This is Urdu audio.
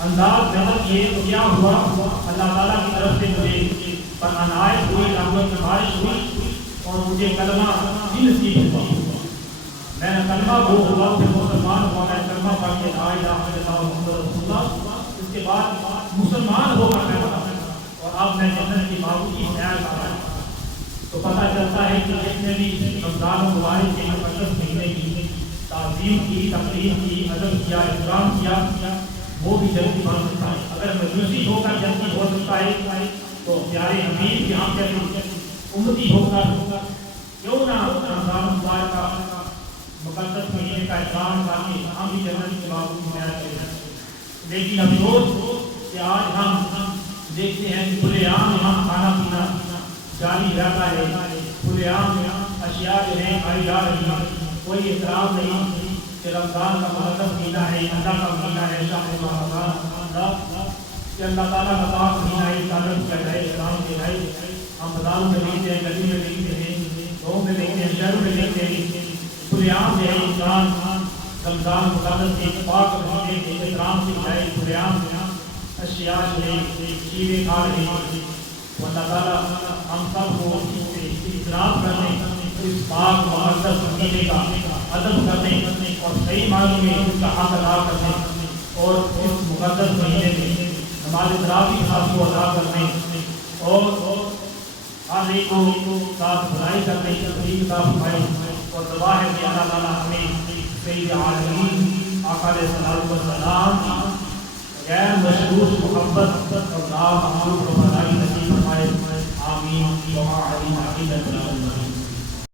انداز نظر یہ تو کیا ہوا، اللہ تعالیٰ کی طرف سے مجھے عنایت ہوئی، رحمت کی بارش ہوئی اور مجھے کلمہ بھی نصیب ہوا۔ میں نے کلمہ وہ ہوا، پھر مسلمان ہوا، میں کلمہ پڑھ کے لا الہ الا اللہ محمد رسول اللہ، اس کے بعد مسلمان ہو کر میں بتا اور اب میں جنت کی باغوں کی سیر کر رہا ہوں۔ تو پتہ چلتا ہے کہ جس نے بھی رمضان المبارک کے مقدس مہینے کی تعظیم کی، تقریم کی، ادب کیا، احترام کیا، وہ بھی جنتی بن سکتا ہے۔ اگر مجوسی ہو کر جنتی ہو سکتا ہے تو پیارے حبیب کی ہم جیسے امتی ہو کر کیوں نہ رمضان المبارک کا مقدس مہینے کا احترام کر کے ہم بھی جنت کے باغوں کی سیر کریں۔ لیکن افسوس کہ آج ہم دیکھتے ہیں کہ کھلے عام یہاں کھانا پینا جاری رہتا ہے، کھلے عام اشیاء جو ہیں کھائی جا رہی ہیں، کوئی اعتراض نہیں کہ رمضان کا مقدس مہینہ ہے، اللہ کا مہینہ ہے، شاہ رمضان کہ اللہ تعالیٰ کا پاک مہینہ ہے، تعلق کیا جائے، اسلام کے جائے۔ ہم بازاروں میں دیکھتے ہیں، گلی میں دیکھتے ہیں، گاؤں میں دیکھتے ہیں، شہروں میں دیکھتے ہیں، کھلے عام جو ہے انسان رمضان مقدس کے پاک مہینے کے احترام سے جائے، کھلے عام اشیاء جو ہے چیزیں کھا رہے ہیں۔ اللہ تعالیٰ ہم سب کو اجتناب کرنے، اس پاک مقدس مہینے کا ادب کرنے اور صحیح معنوں میں اس کا حق ادا کرنے اور اس مقدس مہینے میں نماز تراویح کو ادا کرنے اور ہر ایک کو ساتھ بھلائی کرنے کی توفیق عطا فرمائے۔ اور دعا ہے کہ اللہ تعالیٰ ہمیں سید عالمین آقا علیہ الصلوۃ والسلام غیر مشروط محبت اور نامحدود وفاداری نصیب فرمائے۔ آمین۔ وما علینا الا البلاغ۔